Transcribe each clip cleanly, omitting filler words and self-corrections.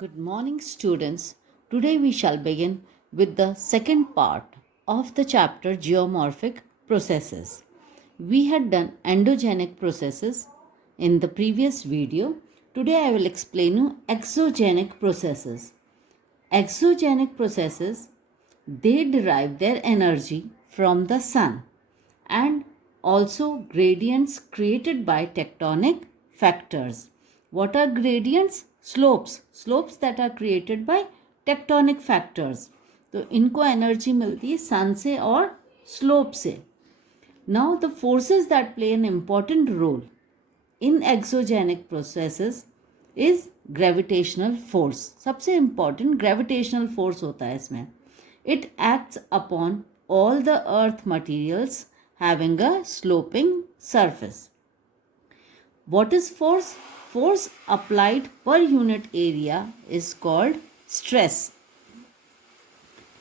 Good morning, students. Today we shall begin with the second part of the chapter Geomorphic Processes. We had done endogenic processes in the previous video. Today I will explain you exogenic processes. Exogenic processes, they derive their energy from the sun and also gradients created by tectonic factors. What are gradients? Slopes that are created by tectonic factors. तो इनको energy मिलती है सन से और slope से. Now the forces that play an important role in exogenic processes is gravitational force. सबसे important gravitational force होता है इसमें. It acts upon all the earth materials having a sloping surface. What is force? Force applied per unit area is called stress.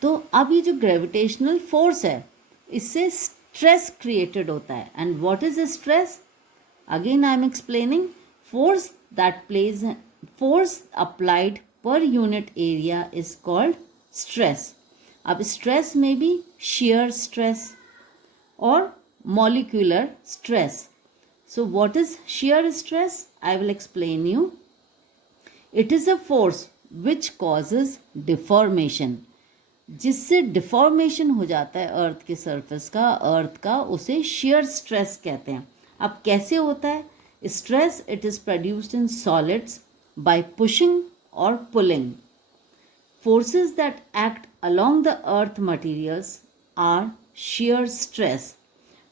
तो अब ये जो gravitational force है इससे स्ट्रेस क्रिएटेड होता है. And what is stress? Again I am explaining. force applied per unit area is called stress. अब stress may be shear stress or molecular stress. So what is shear stress? I will explain you. It is a force which causes deformation. जिससे deformation हो जाता है अर्थ के surface का, अर्थ का, उसे shear stress कहते हैं. अब कैसे होता है stress? It is produced in solids by pushing or pulling. Forces that act along the earth materials are shear stress,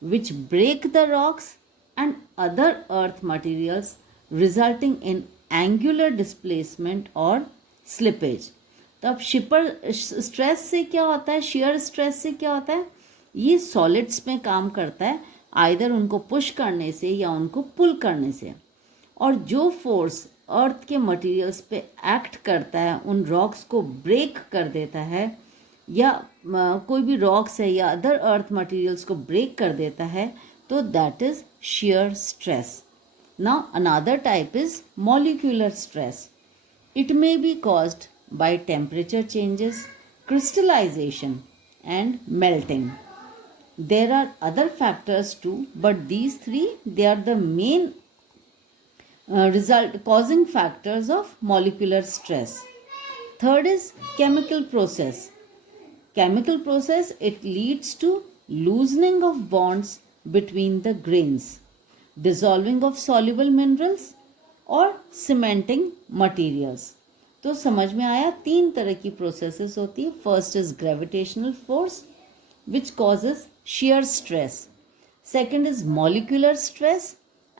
which break the rocks and other earth materials, resulting in angular displacement or slippage. तो अब शिपर stress से क्या होता है, shear stress से क्या होता है, ये सॉलिड्स में काम करता है, आइदर उनको पुश करने से या उनको पुल करने से. और जो फोर्स अर्थ के मटेरियल्स पे एक्ट करता है, उन रॉक्स को ब्रेक कर देता है, या कोई भी रॉक्स है या अदर अर्थ मटेरियल्स को ब्रेक कर देता है, तो that is shear stress. Now another type is molecular stress. It may be caused by temperature changes, crystallization and melting. There are other factors too, but these three, they are the main causing factors of molecular stress. Third is chemical process. Chemical process, it leads to loosening of bonds between the grains, dissolving of soluble minerals और cementing materials. तो समझ में आया, तीन तरह की processes होती है. First is gravitational force which causes shear stress. Second is molecular stress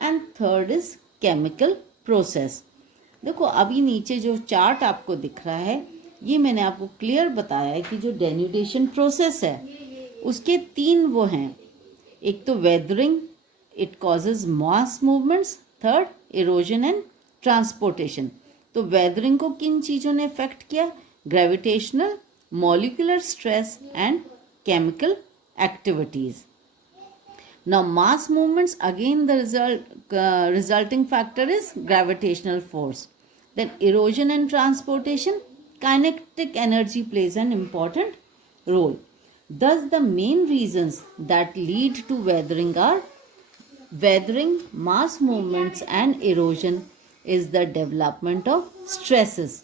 and third is chemical process. देखो अभी नीचे जो चार्ट आपको दिख रहा है, ये मैंने आपको क्लियर बताया है कि जो डेन्यूडेशन प्रोसेस है उसके तीन वो हैं. एक तो weathering, it causes mass movements. Third erosion and transportation. तो वेदरिंग को किन चीज़ों ने इफेक्ट किया? Gravitational, molecular stress and chemical activities. Now mass movements, again the resulting factor is gravitational force. Then erosion and transportation, kinetic energy plays an important role. Thus the main reasons that lead to weathering are weathering, mass movements and erosion is the development of stresses.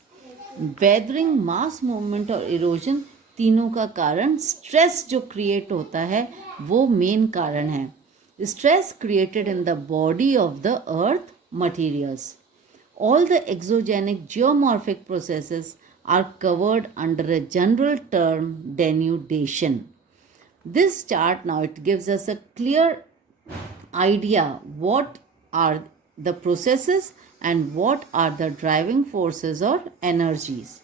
Weathering, mass movement और erosion तीनों का कारण stress जो create होता है वो main कारण है. Stress created in the body of the earth materials. All the exogenic geomorphic processes are covered under a general term denudation. This chart now it gives us a clear idea what are the processes and what are the driving forces or energies.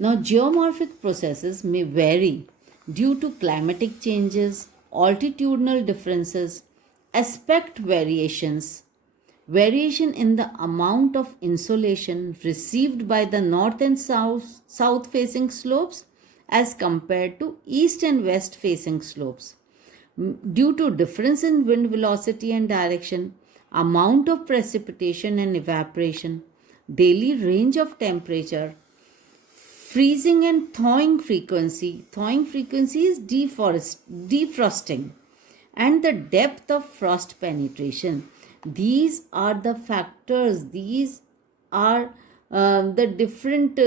Now, geomorphic processes may vary due to climatic changes, altitudinal differences, aspect variations, variation in the amount of insolation received by the north and south facing slopes as compared to east and west facing slopes, due to difference in wind velocity and direction, amount of precipitation and evaporation, daily range of temperature, freezing and thawing frequency. Thawing frequency is defrosting, and the depth of frost penetration. These are the factors. These are the different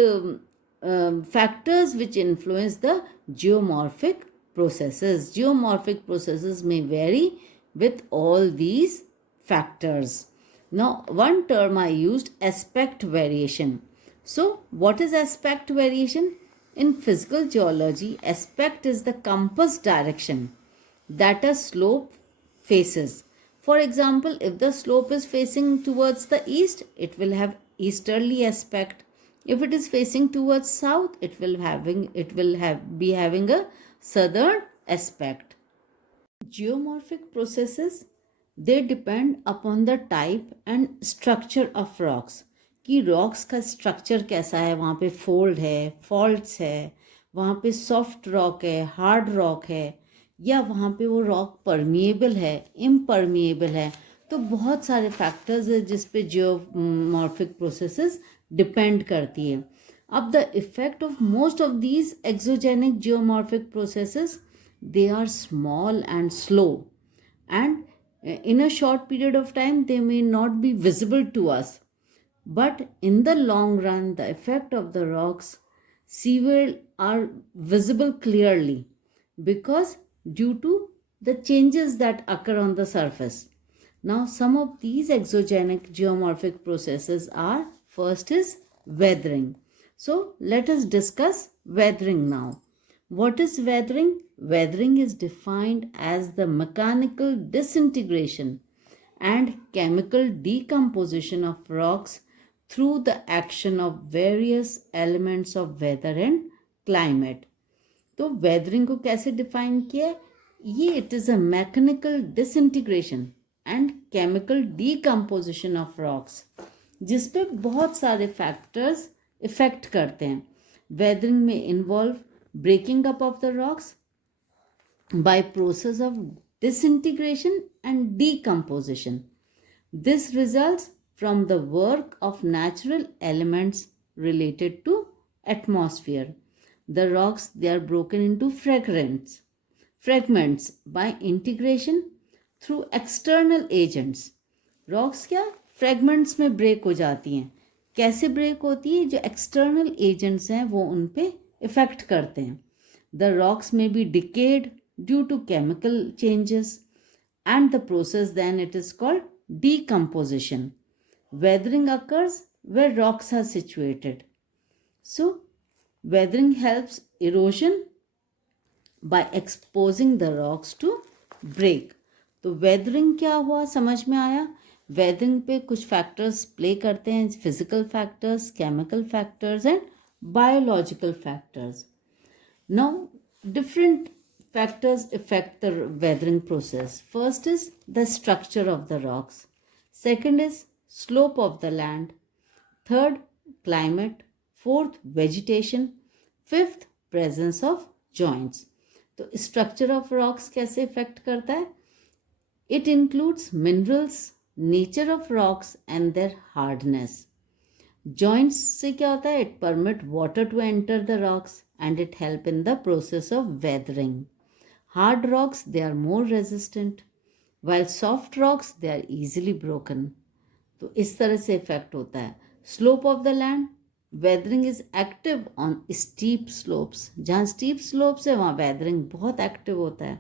factors which influence the geomorphic processes. Geomorphic processes may vary with all these factors. Now, one term I used, aspect variation. So, what is aspect variation? In physical geology, aspect is the compass direction that a slope faces. For example, if the slope is facing towards the east, it will have easterly aspect. If it is facing towards south, it will be having a southern aspect. Geomorphic processes, they depend upon the type and structure of rocks. कि rocks का structure कैसा है, वहाँ पे fold है, faults है, वहाँ पे सॉफ्ट रॉक है, हार्ड रॉक है, या वहाँ पे वो रॉक परमिएबल है, इम्परमिएबल है. तो बहुत सारे फैक्टर्स है जिस पे जियोमॉर्फिक प्रोसेसेस डिपेंड करती है. अब the effect of most of these exogenic geomorphic processes, they are small and slow, and in a short period of time they may not be visible to us, but in the long run the effect of the rocks seaward are visible clearly, because due to the changes that occur on the surface. Now, some of these exogenic geomorphic processes are, first is weathering. So let us discuss weathering now. What is weathering? Weathering is defined as the mechanical disintegration and chemical decomposition of rocks through the action of various elements of weather and climate. तो weathering को कैसे define किया है? ये it is a mechanical disintegration and chemical decomposition of rocks, जिस पे बहुत सारे factors effect करते हैं. Weathering may involve breaking up of the rocks by process of disintegration and decomposition. This results from the work of natural elements related to atmosphere. The rocks, they are broken into fragments by integration through external agents. Rocks क्या fragments में break हो जाती हैं. कैसे break होती है? जो external agents हैं वो उन पे effect करते हैं. The rocks may be decayed due to chemical changes, and the process then it is called decomposition. Weathering occurs where rocks are situated. So, weathering helps erosion by exposing the rocks to break. तो weathering क्या हुआ, समझ में आया? Weathering पे कुछ factors play करते हैं, physical factors, chemical factors and biological factors. Now, different factors affect the weathering process. First is the structure of the rocks. Second is slope of the land. Third, climate. Fourth, vegetation. Fifth, presence of joints. तो structure of rocks कैसे affect करता है? It includes minerals, nature of rocks and their hardness. Joints से क्या होता है? It permit water to enter the rocks and it help in the process of weathering. Hard rocks, they are more resistant, while soft rocks, they are easily broken. तो इस तरह से effect होता है. Slope of the land, weathering is active on steep slopes. जहाँ steep slopes है वहाँ weathering बहुत active होता है.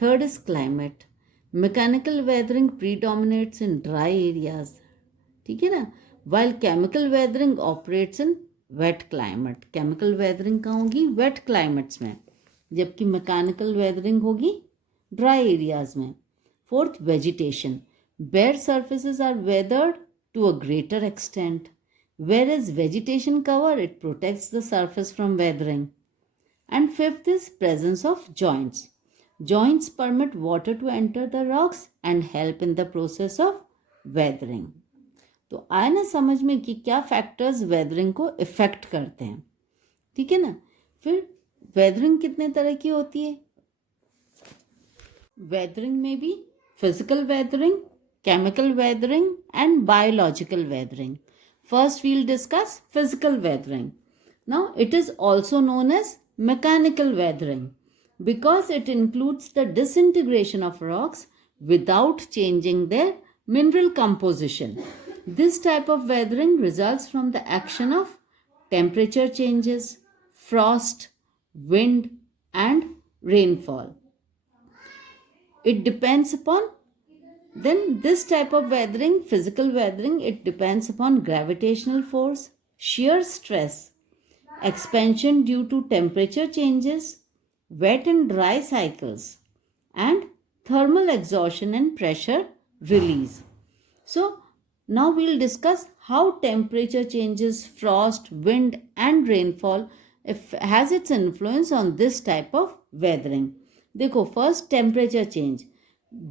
Third is climate. Mechanical weathering predominates in dry areas. ठीक है ना? While chemical weathering operates in wet climate. Chemical weathering कहाँ होगी? Wet climates में. जबकि mechanical weathering होगी dry areas में. Fourth, vegetation. Bare surfaces are weathered to a greater extent, whereas vegetation cover, it protects the surface from weathering. And fifth is presence of joints. Joints permit water to enter the rocks and help in the process of weathering. तो आए ना समझ में कि क्या factors weathering को effect करते हैं. ठीक है ना? फिर वेदरिंग कितने तरह की होती है? वेदरिंग में भी physical weathering, chemical weathering and biological weathering. First, we'll discuss physical weathering. Now, it is also known as mechanical weathering because it includes the disintegration of rocks without changing their mineral composition. This type of weathering results from the action of temperature changes, frost, wind, and rainfall. It depends upon then this type of weathering, physical weathering, it depends upon gravitational force, shear stress, expansion due to temperature changes, wet and dry cycles, and thermal exhaustion and pressure release. So, now we'll discuss how temperature changes, frost, wind, and rainfall has its influence on this type of weathering. देखो, first temperature change.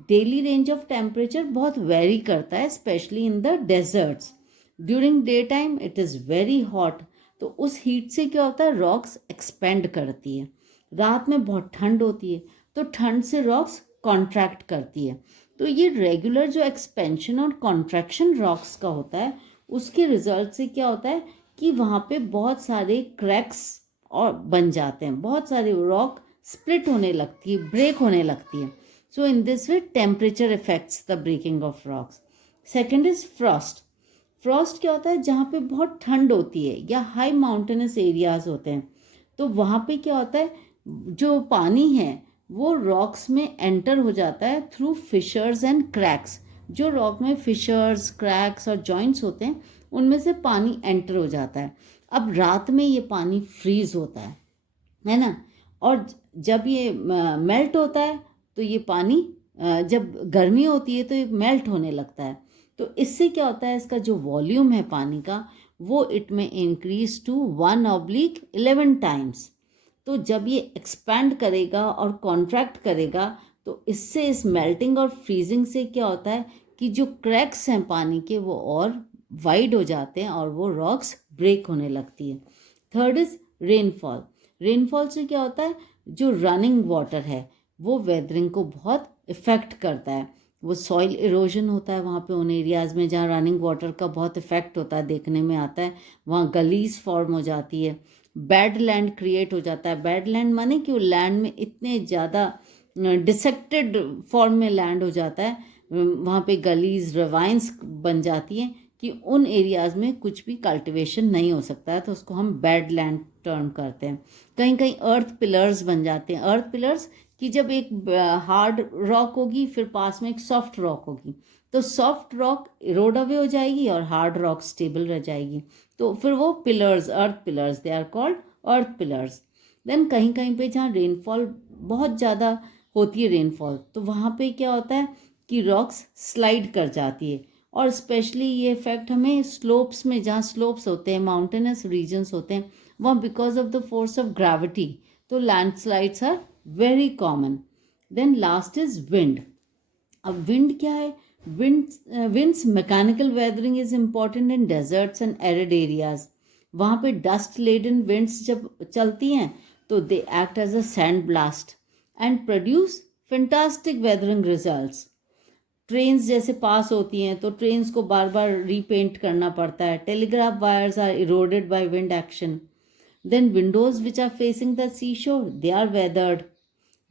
Daily range of temperature बहुत vary करता है, specially in the deserts. During day time it is very hot, तो उस heat से क्या होता है, रॉक्स एक्सपेंड करती है. रात में बहुत ठंड होती है, तो ठंड से रॉक्स कॉन्ट्रैक्ट करती है. तो ये रेगुलर जो एक्सपेंशन और कॉन्ट्रैक्शन रॉक्स का होता है, उसके रिजल्ट से क्या होता है कि वहाँ पे बहुत सारे क्रैक्स और बन जाते हैं, बहुत सारे रॉक स्प्लिट होने लगती है, ब्रेक होने लगती है. So in this way temperature effects the breaking of rocks. Second is frost. Frost क्या होता है, जहाँ पे बहुत ठंड होती है या हाई माउंटेनस एरियाज होते हैं, तो वहाँ पे क्या होता है, जो पानी है वो रॉक्स में एंटर हो जाता है थ्रू फिशर्स एंड क्रैक्स. जो रॉक में फिशर्स, क्रैक्स और जॉइंट्स होते हैं, उनमें से पानी एंटर हो जाता है. अब रात में ये पानी फ्रीज होता है ना, और जब ये मेल्ट होता है तो ये पानी जब गर्मी होती है तो ये मेल्ट होने लगता है. तो इससे क्या होता है, इसका जो वॉल्यूम है पानी का, वो इट में इंक्रीज टू 1/11 टाइम्स. तो जब ये एक्सपैंड करेगा और कॉन्ट्रैक्ट करेगा, तो इससे इस मेल्टिंग और फ्रीजिंग से क्या होता है कि जो क्रैक्स हैं पानी के वो और वाइड हो जाते हैं और वो रॉक्स ब्रेक होने लगती है. Third is rainfall. रेनफॉल से क्या होता है, जो रनिंग वाटर है वो वेदरिंग को बहुत इफ़ेक्ट करता है. वो सॉइल इरोजन होता है वहाँ पे उन एरियाज़ में जहाँ रनिंग वाटर का बहुत इफ़ेक्ट होता है, देखने में आता है. वहाँ गलीज फॉर्म हो जाती है, बैड लैंड क्रिएट हो जाता है. बैड लैंड माने कि वो लैंड में इतने ज़्यादा डिसेक्टेड फॉर्म में लैंड हो जाता है, वहाँ पे गलीज, रवाइंस बन जाती हैं कि उन एरियाज़ में कुछ भी कल्टिवेशन नहीं हो सकता है, तो उसको हम बैड लैंड टर्म करते हैं. कहीं कहीं अर्थ पिलर्स बन जाते हैं. अर्थ पिलर्स कि जब एक हार्ड रॉक होगी फिर पास में एक सॉफ्ट रॉक होगी, तो सॉफ्ट रॉक इरोड अवे हो जाएगी और हार्ड रॉक स्टेबल रह जाएगी, तो फिर वो pillars, earth pillars, they are called earth pillars. Then कहीं कहीं पे जहाँ रेनफॉल बहुत ज़्यादा होती है रेनफॉल, तो वहाँ पे क्या होता है कि रॉक्स स्लाइड कर जाती है. और स्पेशली ये इफेक्ट हमें स्लोप्स में, जहाँ स्लोप्स होते हैं, माउंटेनस रीजन्स होते हैं, वहाँ because of the force of gravity, तो landslides are very common. Then last is wind. अब विंड क्या है, winds mechanical weathering is important in deserts and arid areas. वहाँ पे डस्ट लेडन विंड्स जब चलती हैं तो they act as a sand blast and produce fantastic weathering results. Trains जैसे पास होती हैं तो ट्रेन्स को बार बार रीपेंट करना पड़ता है. Telegraph wires are eroded by wind action. Then windows which are facing the sea shore, they are weathered.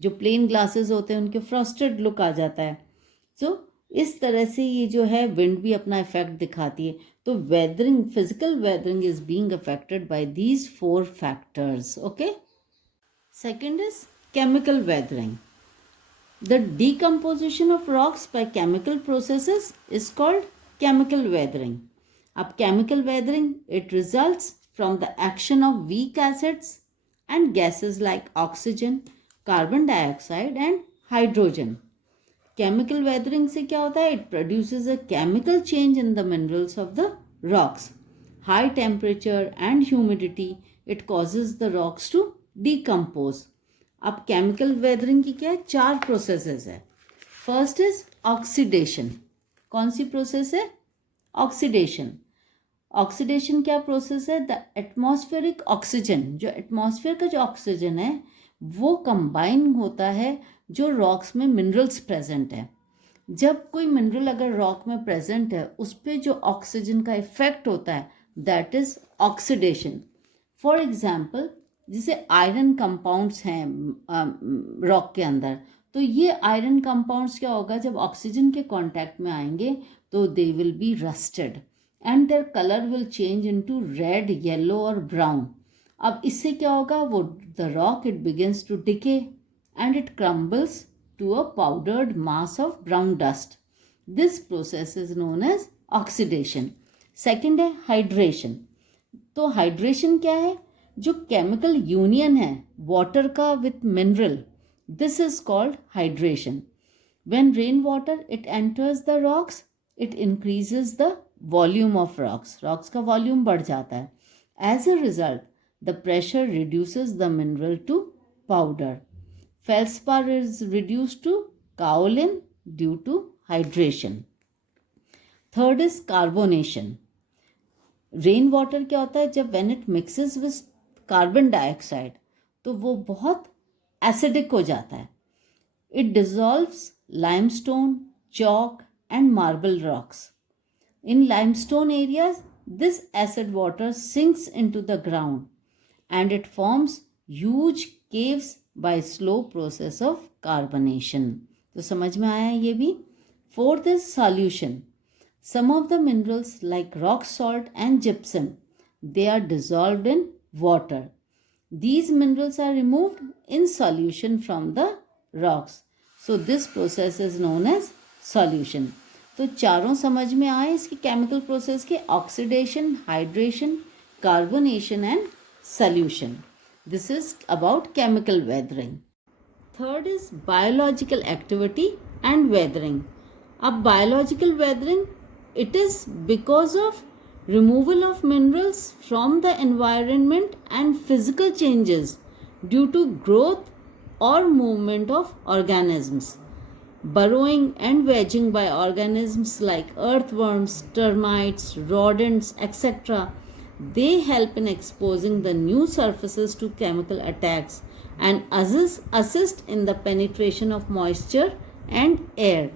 जो प्लेन ग्लासेस होते हैं उनके फ्रॉस्टेड लुक आ जाता है. सो इस तरह से ये जो है विंड भी अपना इफेक्ट दिखाती है. तो weathering, physical weathering is being affected by these 4 factors. Okay. Second is chemical weathering. The decomposition of rocks by chemical processes is called chemical weathering. Ab chemical weathering, it results from the action of weak acids and gases like oxygen, carbon dioxide and hydrogen. Chemical weathering से क्या होता है? It produces a chemical change in the minerals of the rocks. High temperature and humidity, it causes the rocks to decompose. अब chemical weathering की क्या है, 4 processes है. First is oxidation. कौन सी प्रोसेस है? ऑक्सीडेशन. ऑक्सीडेशन क्या प्रोसेस है? The atmospheric oxygen, जो एटमॉस्फेयर का जो ऑक्सीजन है वो कंबाइन होता है जो रॉक्स में मिनरल्स प्रेजेंट है. जब कोई मिनरल अगर रॉक में प्रेजेंट है उस पर जो ऑक्सीजन का इफेक्ट होता है that is oxidation. For example जैसे आयरन कंपाउंड्स हैं रॉक के अंदर, तो ये आयरन कंपाउंड्स क्या होगा, जब ऑक्सीजन के कांटेक्ट में आएंगे तो they will be rusted and their colour will change into red, yellow और ब्राउन. अब इससे क्या होगा, वो the rock it begins to decay and it crumbles to a powdered mass of brown dust. This process is known as oxidation. Second है hydration. तो hydration क्या है, जो chemical union है water का with mineral, this is called hydration. When rainwater it enters the rocks, it increases the volume of rocks. Rocks का volume बढ़ जाता है. As a result, the pressure reduces the mineral to powder. Feldspar is reduced to kaolin due to hydration. Third is carbonation. Rain water क्या होता है, जब when it mixes with carbon dioxide तो वो बहुत एसिडिक हो जाता है. It dissolves limestone, chalk and marble rocks. In limestone areas this acid water sinks into the ground and it forms huge caves by slow process of carbonation. तो समझ में आया ये भी. Fourth is solution. Some of the minerals like rock salt and gypsum, they are dissolved in water. These minerals are removed in solution from the rocks. So this process is known as solution. तो चारों समझ में आए इसकी chemical process के, oxidation, hydration, carbonation and solution. This is about chemical weathering. Third is biological activity and weathering. अब biological weathering, it is because of removal of minerals from the environment and physical changes due to growth or movement of organisms. Burrowing and wedging by organisms like earthworms, termites, rodents, etc. They help in exposing the new surfaces to chemical attacks and assist in the penetration of moisture and air.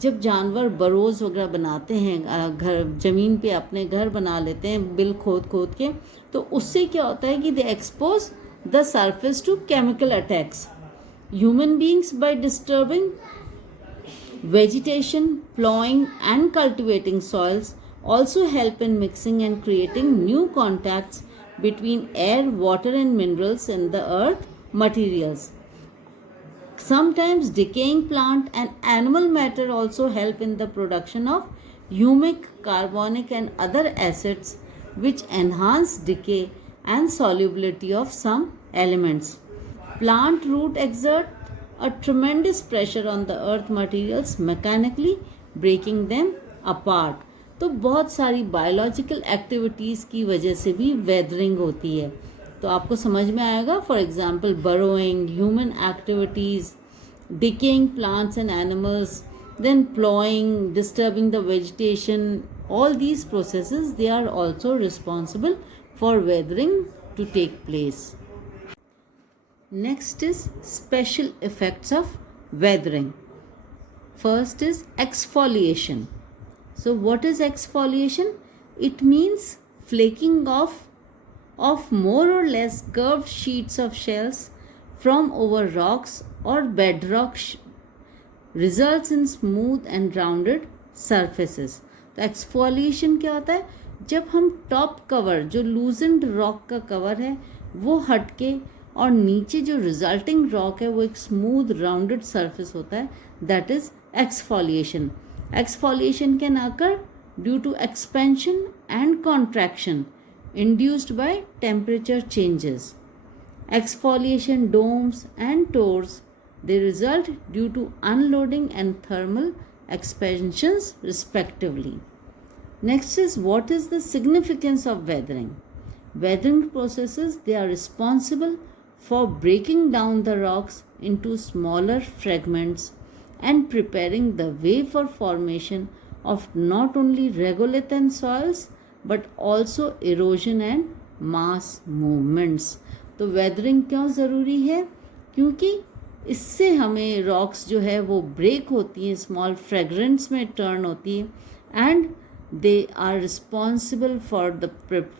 जब जानवर बरोज वगैरह बनाते हैं, घर ज़मीन पे अपने घर बना लेते हैं बिल खोद खोद के, तो उससे क्या होता है कि they expose the surface to chemical attacks. Human beings by disturbing vegetation, plowing and cultivating soils also help in mixing and creating new contacts between air, water and minerals in the earth materials. Sometimes decaying plant and animal matter also help in the production of humic, carbonic and other acids which enhance decay and solubility of some elements. Plant root exert a tremendous pressure on the earth materials mechanically breaking them apart. तो बहुत सारी biological activities की वजह से भी weathering होती है. तो आपको समझ में आएगा. For example burrowing, human activities, decaying plants and animals, then plowing, disturbing the vegetation, all these processes, they are also responsible for weathering to take place. Next is special effects of weathering. First is exfoliation. So what is exfoliation? It means flaking off of more or less curved sheets of shells from over rocks or bedrock results in smooth and rounded surfaces. तो exfoliation क्या होता है, जब हम top cover जो लूजेंड rock का cover है वो हटके और नीचे जो रिजल्टिंग रॉक है वो एक स्मूथ राउंडेड सरफेस होता है, that is exfoliation. Exfoliation can occur due to expansion and contraction induced by temperature changes. Exfoliation domes and tores, they result due to unloading and thermal expansions respectively. Next is, what is the significance of weathering? Weathering processes, they are responsible for breaking down the rocks into smaller fragments and preparing the way for formation of not only regolith and soils but also erosion and mass movements. तो weathering क्यों ज़रूरी है? क्योंकि इससे हमें rocks जो है वो ब्रेक होती हैं, स्मॉल फ्रेगरेंट्स में टर्न होती है and they are responsible for the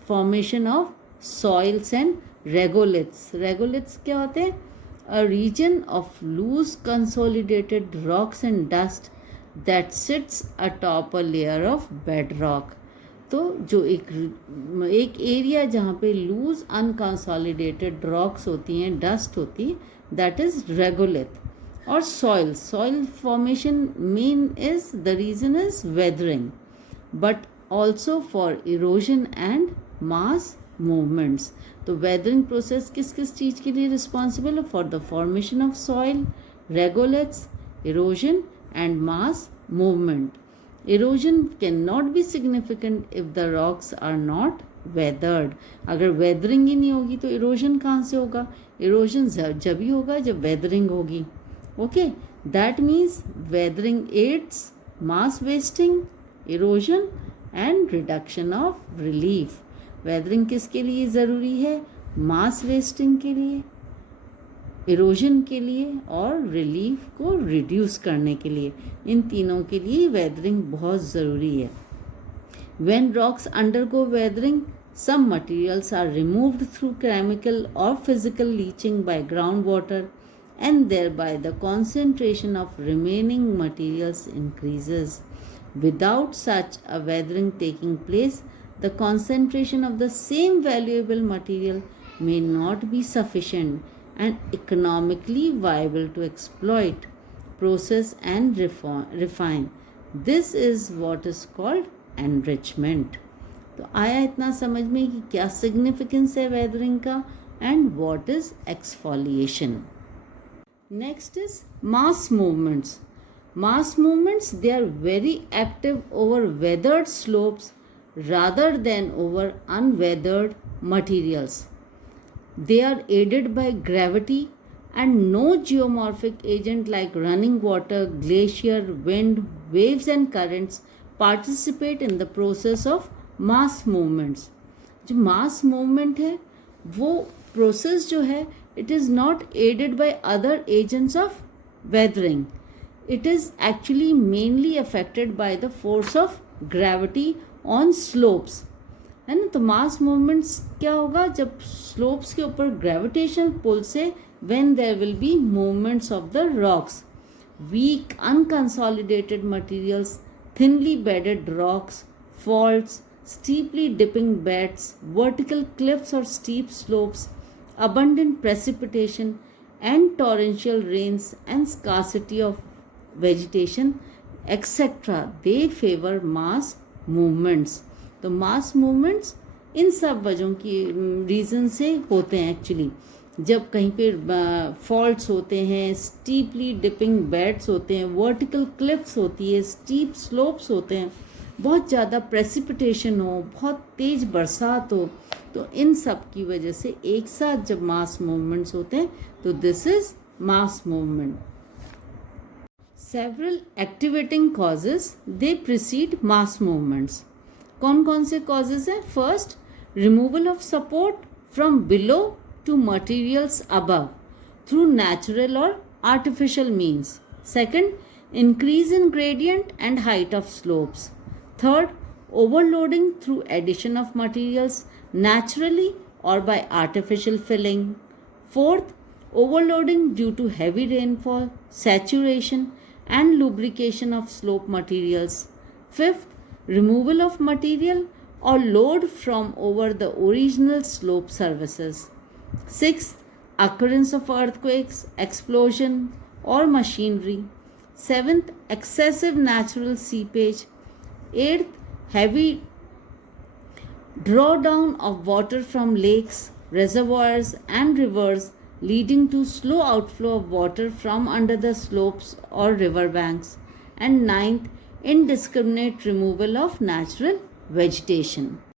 formation of soils and regoliths. Regoliths क्या होते हैं? A region of loose consolidated rocks and dust that sits atop a layer of bed rock. तो जो एक एरिया जहाँ पे लूज अनकंसोलिडेटेड रॉक्स होती हैं, डस्ट होती है, दैट इज रेगोलिथ. और soil formation main is the reason is weathering, but also for erosion and mass movements. तो वेदरिंग प्रोसेस किस किस चीज़ के लिए रिस्पॉन्सिबल है? For the formation of soil, regoliths, erosion and mass movement. Erosion cannot be significant if the rocks are not weathered. अगर weathering ही नहीं होगी तो erosion कहाँ से होगा? Erosion जब ही होगा जब weathering होगी. Okay, that means weathering aids mass wasting, erosion and reduction of relief. Weathering किसके लिए ज़रूरी है? mass wasting के लिए, इरोजन के लिए और रिलीफ को रिड्यूस करने के लिए. इन तीनों के लिए वेदरिंग बहुत ज़रूरी है. When rocks undergo weathering, some materials are removed through chemical और physical leaching by ground water and thereby the concentration of remaining materials increases. Without such a weathering taking place, the concentration of the same valuable material may not be sufficient and economically viable to exploit, process and refine. This is what is called enrichment. तो आया इतना समझ में कि क्या significance है weathering का and what is exfoliation. Next is mass movements. Mass movements, they are very active over weathered slopes rather than over unweathered materials. They are aided by gravity and no geomorphic agent like running water, glacier, wind, waves and currents participate in the process of mass movements. जो mass movement है वो process जो है, it is not aided by other agents of weathering. It is actually mainly affected by the force of gravity on slopes. है ना. तो मास movements क्या होगा? जब स्लोप्स के ऊपर ग्रेविटेशनल पुल से when there will be movements of the rocks. Weak unconsolidated materials, thinly bedded rocks, faults, steeply dipping beds, vertical cliffs or steep slopes, abundant precipitation and torrential rains and scarcity of vegetation, etc. They favor mass movements. तो mass movements इन सब वजहों की reason से होते हैं actually. जब कहीं पे फॉल्ट्स होते हैं, स्टीपली डिपिंग बेड्स होते हैं, वर्टिकल क्लिफ्स होती है, स्टीप स्लोप्स होते हैं, बहुत ज़्यादा प्रेसिपिटेशन हो, बहुत तेज़ बरसात हो, तो इन सब की वजह से एक साथ जब मास मूवमेंट्स होते हैं तो this is mass movement. Several activating causes they precede mass movements. कौन कौन से कॉजेज हैं? First, removal of support from below to materials above through natural और artificial means. Second, increase in gradient and height of slopes. Third, overloading through addition of materials naturally or by artificial filling. Fourth, overloading due to heavy rainfall, saturation and lubrication of slope materials. Fifth, removal of material or load from over the original slope surfaces. Sixth, occurrence of earthquakes, explosion or machinery. Seventh, excessive natural seepage. Eighth, heavy drawdown of water from lakes, reservoirs and rivers, leading to slow outflow of water from under the slopes or river banks. And ninth, indiscriminate removal of natural vegetation.